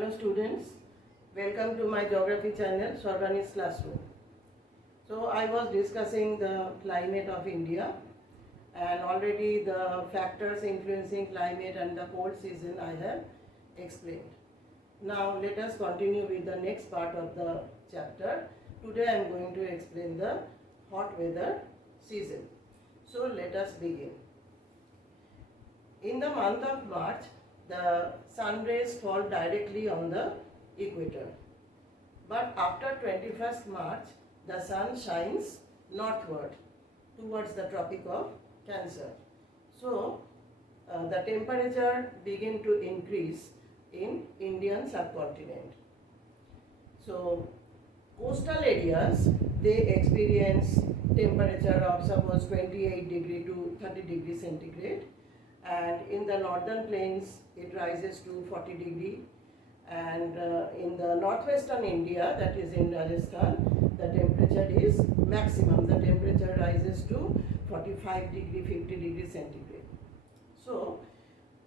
Hello students, welcome to my geography channel Sarvani's Classroom. So I was discussing the climate of India and already the factors influencing climate and the cold season I have explained. Now let us continue with the next part of the chapter. Today I am going to explain the hot weather season. So let us begin. In the month of March, the sun rays fall directly on the equator. But after 21st March, the sun shines northward towards the Tropic of Cancer. So, the temperature begin to increase in Indian subcontinent. So, coastal areas, they experience temperature of suppose 28 degree to 30 degree centigrade. And in the northern plains it rises to 40 degree, and in the northwestern India, that is in Rajasthan, the temperature is maximum, the temperature rises to 45 degree 50 degree centigrade. So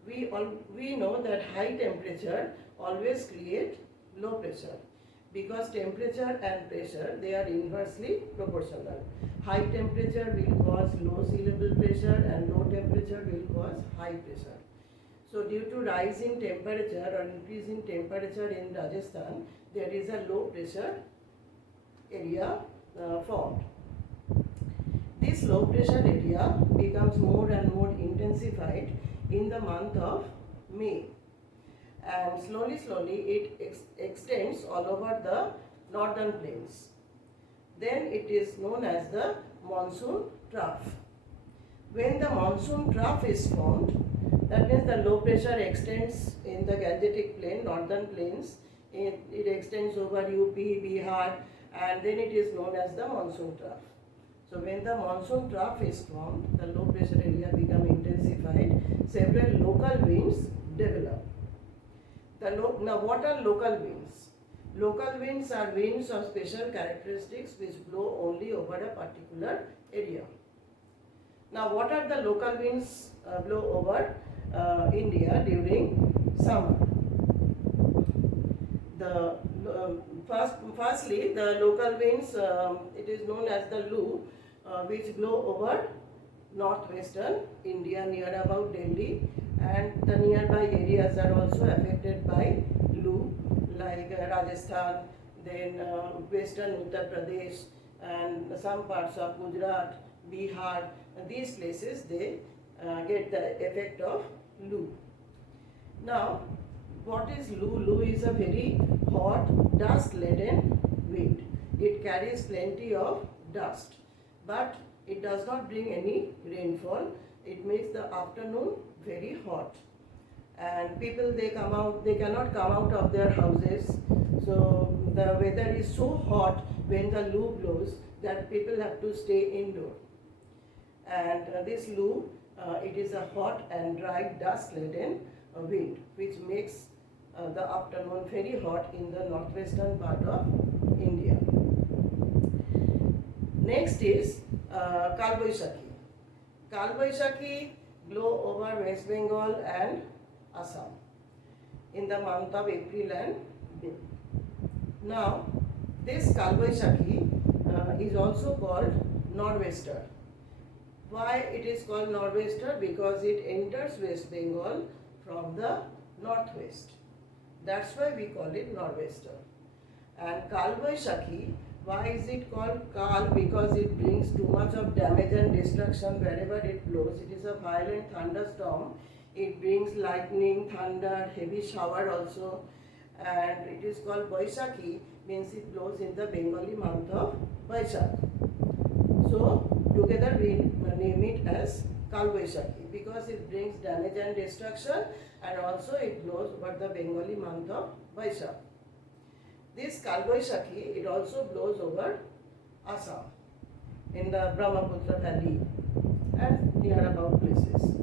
we know that high temperature always create low pressure, because temperature and pressure, they are inversely proportional. High temperature will cause low sea level pressure and low temperature will cause high pressure. So due to rise in temperature or increase in temperature in Rajasthan, there is a low pressure area formed. This low pressure area becomes more and more intensified in the month of May, and slowly it extends all over the northern plains. Then it is known as the monsoon trough. When the monsoon trough is formed, that means the low pressure extends in the Gangetic plain, northern plains. It extends over UP, Bihar, and then it is known as the monsoon trough. So when the monsoon trough is formed, the low pressure area become intensified, several local winds develop. Now what are local winds? Local winds are winds of special characteristics which blow only over a particular area. Now what are the local winds blow over India during summer? Firstly, the local winds, it is known as the Lu, which blow over northwestern India near about Delhi, and the nearby areas are also affected by Lu, like Rajasthan, then western Uttar Pradesh and some parts of Gujarat, Bihar. These places, they get the effect of Lu. Now what is Lu? Lu is a very hot dust laden wind. It carries plenty of dust, but it does not bring any rainfall. It makes the afternoon very hot, and people, they cannot come out of their houses. So the weather is so hot when the Lu blows that people have to stay indoor. And this Lu, it is a hot and dry dust laden wind which makes the afternoon very hot in the northwestern part of India. Next is Kalboishakhi. Kalboishakhi blow over West Bengal and Assam in the month of April and May. Now this Kalboishakhi is also called nor'wester. Why it is called nor'wester? Because it enters West Bengal from the northwest. That's why we call it nor'wester. And Kalboishakhi, why is it called Kal? Because it brings too much of damage and destruction wherever it blows. It is a violent thunderstorm. It brings lightning, thunder, heavy shower also. And it is called Baishakhi, means it blows in the Bengali month of Baishakh. So together we name it as Kalboishakhi because it brings damage and destruction, and also it blows over the Bengali month of Baishakh. This Kalboishakhi, it also blows over Assam in the Brahmaputra valley and near about places.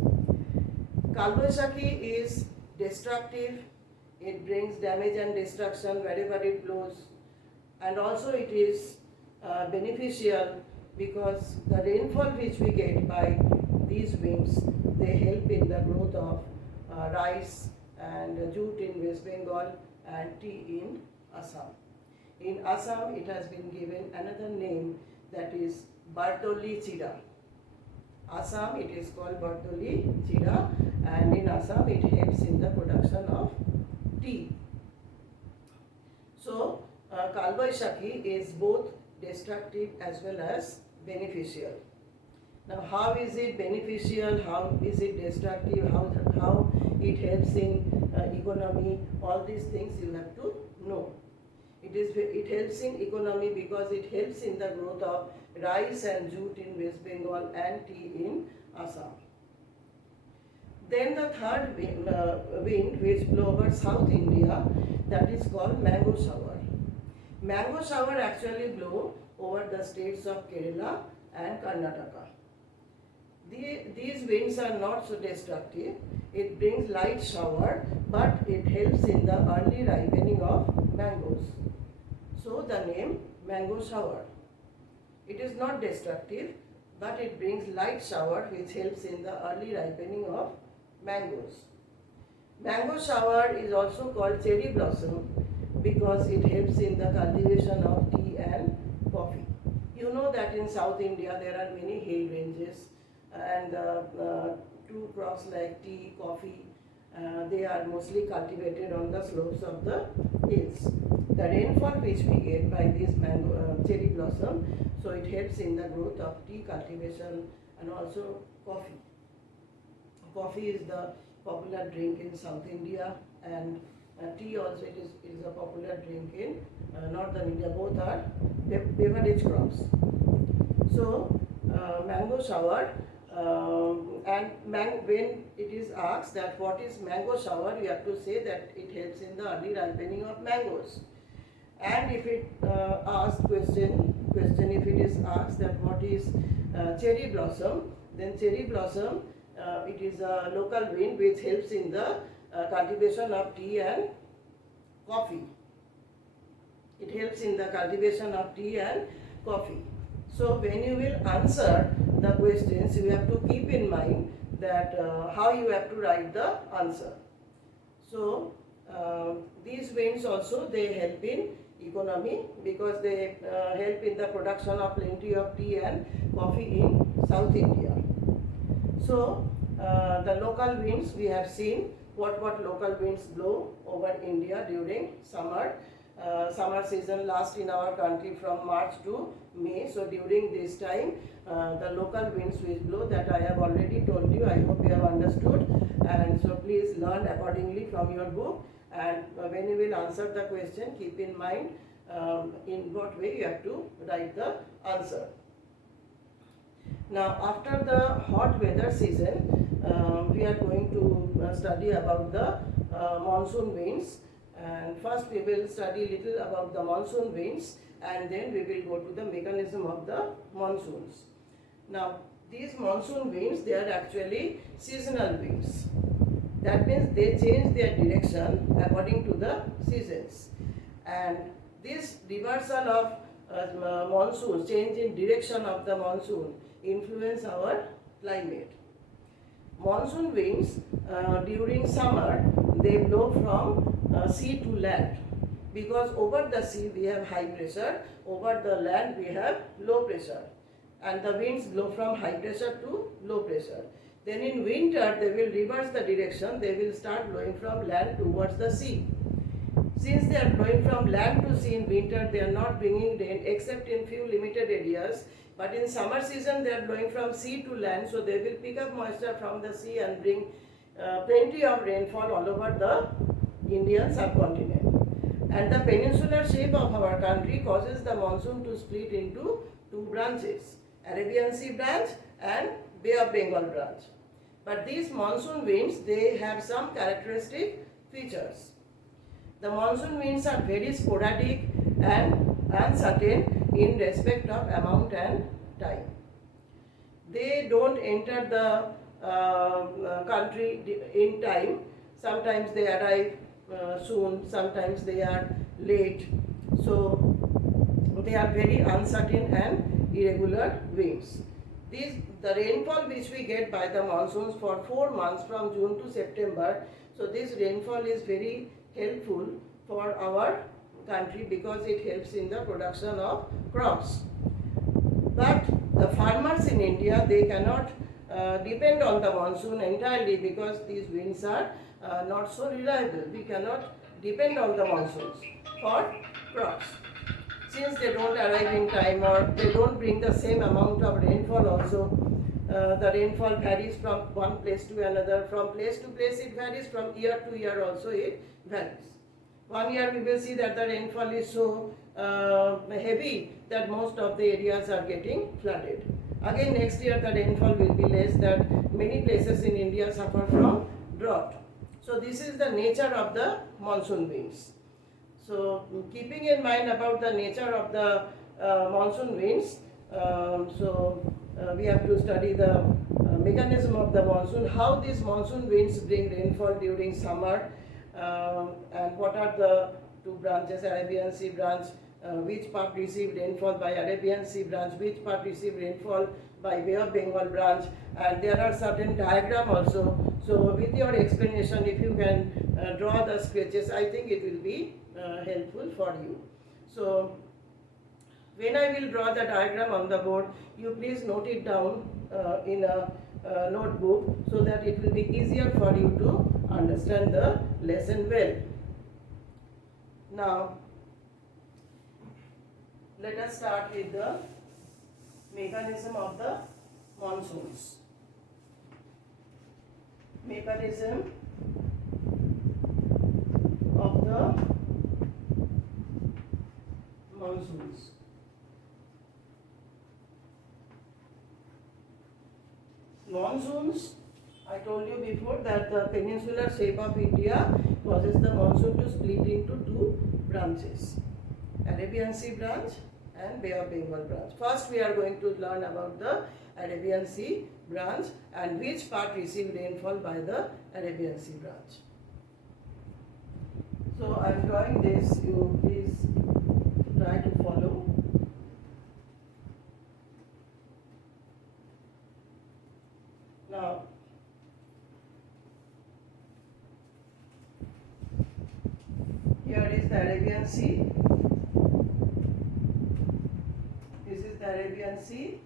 Kalboishakhi is destructive. It brings damage and destruction wherever it blows, and also it is beneficial because the rainfall which we get by these winds, they help in the growth of rice and jute in West Bengal, and tea in Assam. In Assam, it has been given another name, that is Bartoli Chira. Assam, it is called Bartoli Chira, and in Assam it helps in the production of tea. So, Kalbaishakhi is both destructive as well as beneficial. Now, how is it beneficial? How is it destructive? How it helps in economy? All these things you have to know. It helps in economy because it helps in the growth of rice and jute in West Bengal and tea in Assam. Then the third wind which blows over South India, that is called mango shower. Mango shower actually blow over the states of Kerala and Karnataka. These winds are not so destructive. It brings light shower, but it helps in the early ripening of mangoes. So the name mango shower. It is not destructive, but it brings light shower which helps in the early ripening of mangoes. Mango shower is also called cherry blossom because it helps in the cultivation of tea and coffee. You know that in South India there are many hill ranges, and two crops like tea, coffee, they are mostly cultivated on the slopes of the hills. The rainfall which we get by this mango cherry blossom, so it helps in the growth of tea cultivation and also coffee. Coffee is the popular drink in South India, and tea also it is a popular drink in Northern India. Both are beverage crops. So mango shower, when it is asked that what is mango shower, you have to say that it helps in the early ripening of mangoes. And if it if it is asked that what is cherry blossom, then cherry blossom, it is a local wind which helps in the cultivation of tea and coffee. It helps in the cultivation of tea and coffee. So when you will answer the questions, you have to keep in mind that how you have to write the answer. So these winds also, they help in economy because they help in the production of plenty of tea and coffee in South India. So the local winds, we have seen what local winds blow over India during summer. Summer season lasts in our country from March to May. So during this time, the local winds which blow, that I have already told you. I hope you have understood. And so please learn accordingly from your book. And when you will answer the question, keep in mind in what way you have to write the answer. Now, after the hot weather season, we are going to study about the monsoon winds. And first we will study little about the monsoon winds, and then we will go to the mechanism of the monsoons. Now, these monsoon winds, they are actually seasonal winds. That means they change their direction according to the seasons. And this reversal of monsoon, change in direction of the monsoon, influence our climate. Monsoon winds during summer, they blow from sea to land, because over the sea we have high pressure, over the land we have low pressure, and the winds blow from high pressure to low pressure. Then in winter they will reverse the direction, they will start blowing from land towards the sea. Since they are blowing from land to sea in winter, they are not bringing rain except in few limited areas. But in summer season they are blowing from sea to land, so they will pick up moisture from the sea and bring plenty of rainfall all over the Indian subcontinent. And the peninsular shape of our country causes the monsoon to split into two branches, Arabian Sea branch and Bay of Bengal branch. But these monsoon winds, they have some characteristic features. The monsoon winds are very sporadic and uncertain in respect of amount and time. They don't enter the country in time. Sometimes they arrive soon, sometimes they are late. So they are very uncertain and irregular winds. The rainfall which we get by the monsoons for 4 months from June to September, so this rainfall is very helpful for our country because it helps in the production of crops. But the farmers in India, they cannot depend on the monsoon entirely because these winds are not so reliable. We cannot depend on the monsoons for crops. Since they don't arrive in time or they don't bring the same amount of rainfall also, the rainfall varies from one place to another, from place to place it varies, from year to year also it varies. One year we will see that the rainfall is so heavy that most of the areas are getting flooded. Again next year the rainfall will be less, that many places in India suffer from drought. So this is the nature of the monsoon winds. So keeping in mind about the nature of the monsoon winds, we have to study the mechanism of the monsoon, how these monsoon winds bring rainfall during summer, and what are the two branches, Arabian Sea branch, which part receive rainfall by Arabian Sea branch, which part receive rainfall by Bay of Bengal branch, and there are certain diagram also. So with your explanation, if you can draw the sketches, I think it will be helpful for you. So when I will draw the diagram on the board, you please note it down in a notebook so that it will be easier for you to understand the lesson well. Now, let us start with the mechanism of the monsoons. Mechanism of the monsoons. Monsoons, I told you before that the peninsular shape of India causes the monsoon to split into two branches, Arabian Sea branch and Bay of Bengal branch. First we are going to learn about the Arabian Sea branch and which part receive rainfall by the Arabian Sea branch. So I am drawing this, you please try to follow. Now, here is the Arabian Sea. This is the Arabian Sea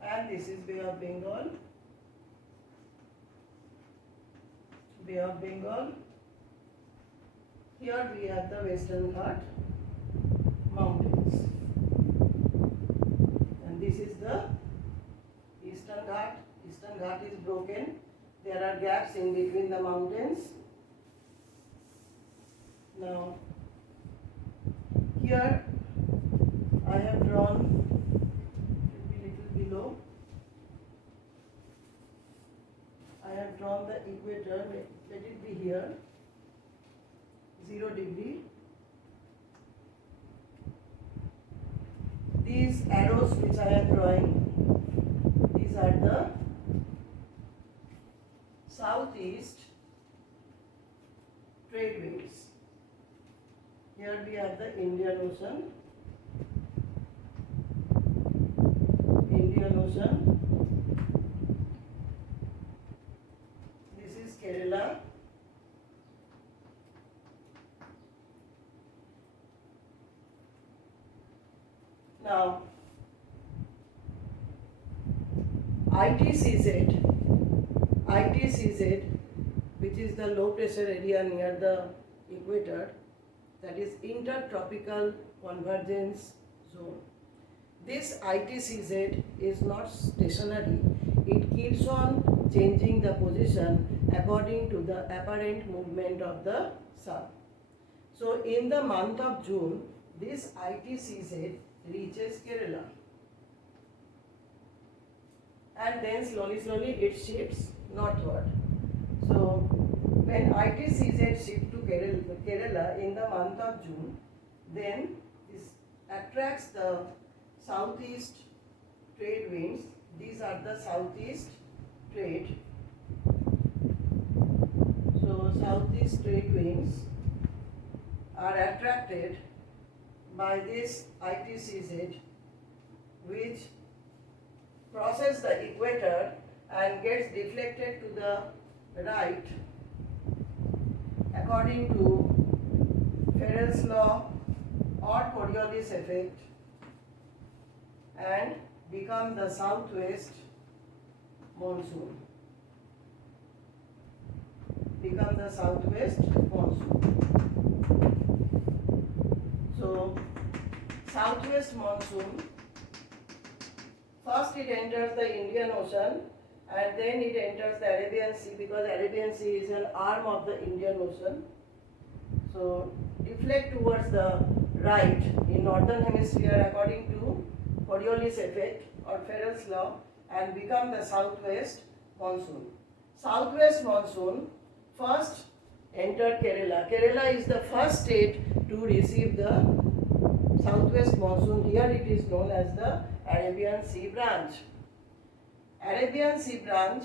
and this is Bay of Bengal. Bay of Bengal. Here we have the Western Ghat mountains and this is the Eastern Ghat. Eastern Ghat is broken. There are gaps in between the mountains. Now, here I have drawn, it will be little below. I have drawn the equator. Let it be here, 0 degree. These arrows which I am drawing, these are the southeast trade winds. Here we have the Indian Ocean. Indian Ocean. This is Kerala. Now, ITCZ, which is the low pressure area near the equator, that is intertropical convergence zone. This ITCZ is not stationary. It keeps on changing the position according to the apparent movement of the sun. So in the month of June, this ITCZ reaches Kerala. And then slowly it shifts northward. So when ITCZ shifts to Kerala in the month of June, then this attracts the southeast trade winds. These are the southeast trade. So southeast trade winds are attracted by this ITCZ, which crosses the equator and gets deflected to the right according to Ferrell's law or Coriolis effect and become the southwest monsoon. Become the southwest monsoon. So, southwest monsoon, first it enters the Indian Ocean and then it enters the Arabian Sea, because Arabian Sea is an arm of the Indian Ocean. So, deflect towards the right in northern hemisphere according to Coriolis effect or Ferrell's law and become the southwest monsoon. Southwest monsoon first entered Kerala. Kerala is the first state to receive the southwest monsoon. Here it is known as the Arabian Sea branch. Arabian Sea branch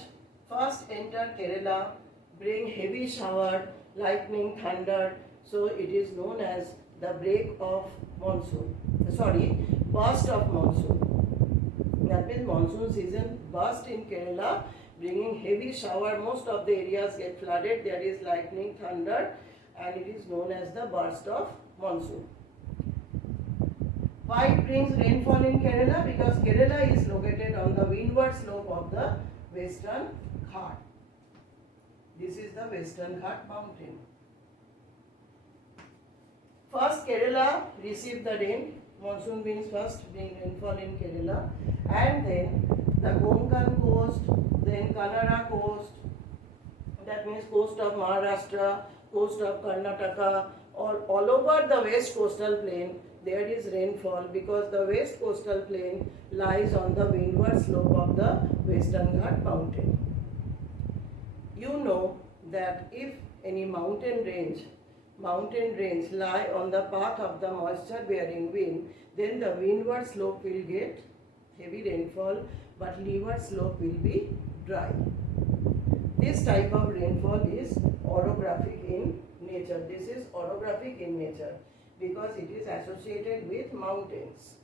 first entered Kerala, bring heavy shower, lightning, thunder. So it is known as the break of monsoon. Burst of monsoon. That means monsoon season burst in Kerala, bringing heavy shower. Most of the areas get flooded. There is lightning, thunder, and it is known as the burst of monsoon. Why it brings rainfall in Kerala? Because Kerala is located on the windward slope of the Western Ghat. This is the Western Ghat mountain. First Kerala received the rain. Monsoon winds first bring rainfall in Kerala, and then the Konkan coast, then Kannada coast, that means coast of Maharashtra, coast of Karnataka, all over the west coastal plain there is rainfall, because the west coastal plain lies on the windward slope of the Western Ghat mountain. You know that if any mountain range lie on the path of the moisture bearing wind, then the windward slope will get heavy rainfall, but leeward slope will be dry. This type of rainfall is orographic in nature. This is orographic in nature because it is associated with mountains.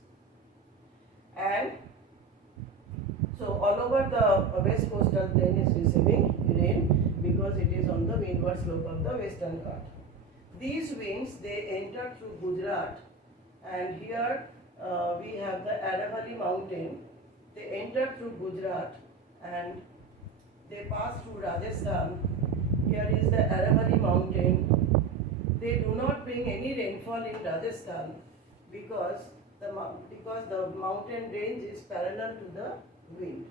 And so all over the west coastal plain is receiving rain because it is on the windward slope of the Western Ghat. These winds, they enter through Gujarat, and here we have the Aravalli mountain. They enter through Gujarat and they pass through Rajasthan. Here is the Aravalli mountain. They do not bring any rainfall in Rajasthan because the mountain range is parallel to the wind.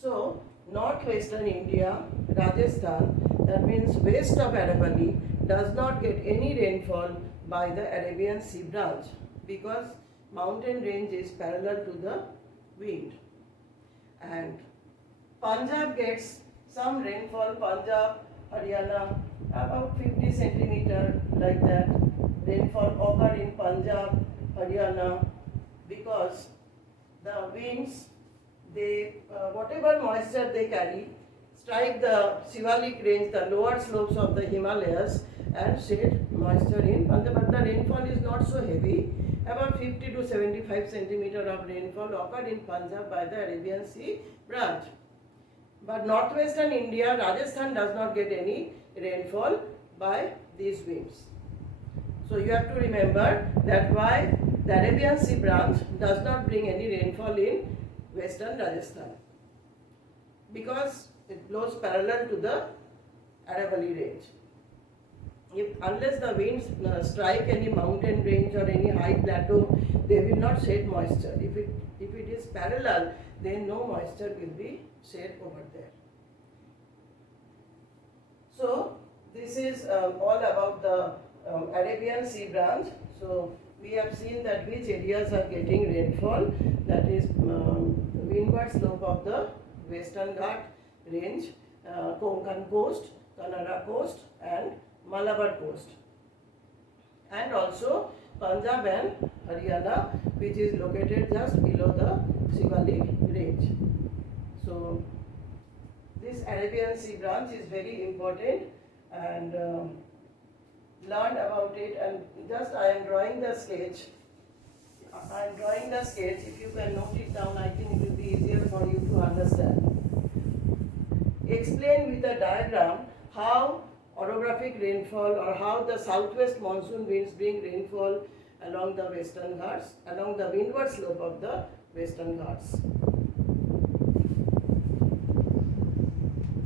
So northwestern India, Rajasthan, that means west of Aravalli, does not get any rainfall by the Arabian Sea branch because mountain range is parallel to the wind. And Punjab gets some rainfall, Punjab, Haryana, about 50 centimeter like that. Rainfall occur in Punjab, Haryana, because the winds, they whatever moisture they carry, strike the Shivalik range, the lower slopes of the Himalayas, and shed moisture in Punjab. But the rainfall is not so heavy. About 50 to 75 centimeter of rainfall occurred in Punjab by the Arabian Sea branch. But northwestern India, Rajasthan does not get any rainfall by these winds. So you have to remember that why the Arabian Sea branch does not bring any rainfall in western Rajasthan, because it blows parallel to the Aravalli range. Unless the winds strike any mountain range or any high plateau, they will not shed moisture. If it is parallel, then no moisture will be shed over there. So this is all about the Arabian Sea branch. So we have seen that which areas are getting rainfall, that is windward slope of the Western Ghat range, Konkan coast, Kannada coast and Malabar coast, and also Punjab and Haryana, which is located just below the Shivalik range. So this Arabian Sea branch is very important, and learn about it. And just I am drawing the sketch. If you can note it down, I think it will be easier for you to understand. Explain with a diagram how orographic rainfall, or how the southwest monsoon winds bring rainfall along the Western Ghats, along the windward slope of the Western Ghats.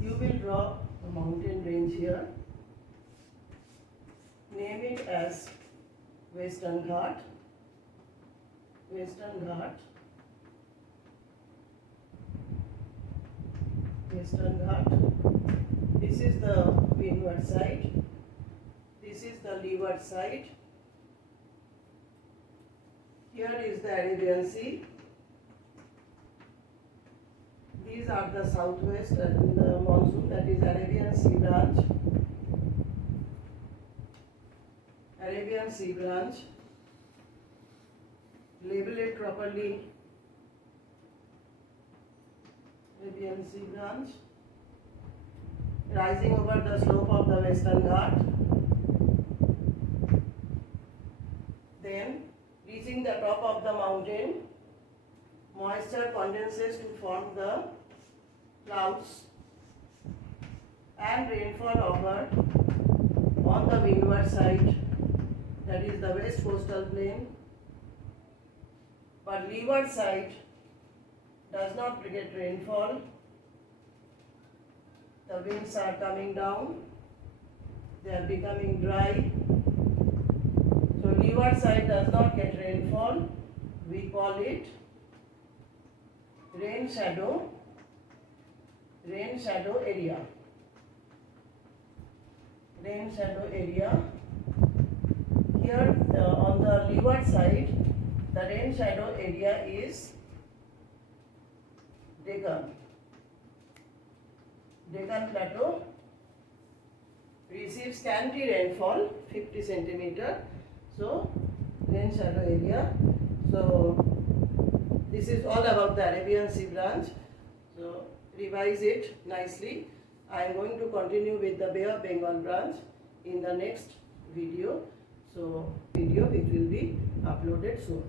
You will draw a mountain range here. Name it as Western Ghat. Western Ghat. Western Ghat. This is the windward side. This is the leeward side. Here is the Arabian Sea. These are the southwest and the monsoon, that is Arabian Sea branch. Arabian Sea branch. Label it properly. Arabian Sea branch. Rising over the slope of the Western Ghat. Then, reaching the top of the mountain, moisture condenses to form the clouds and rainfall occur on the windward side, that is the west coastal plain, but leeward side does not get rainfall. The winds are coming down, they are becoming dry. So leeward side does not get rainfall. We call it rain shadow area. Rain shadow area. Here on the leeward side, the rain shadow area is Deccan Plateau. Receives scanty rainfall, 50 centimeter. So, rain shadow area. So, this is all about the Arabian Sea branch. So, revise it nicely. I am going to continue with the Bay of Bengal branch in the next video. So, video which will be uploaded soon.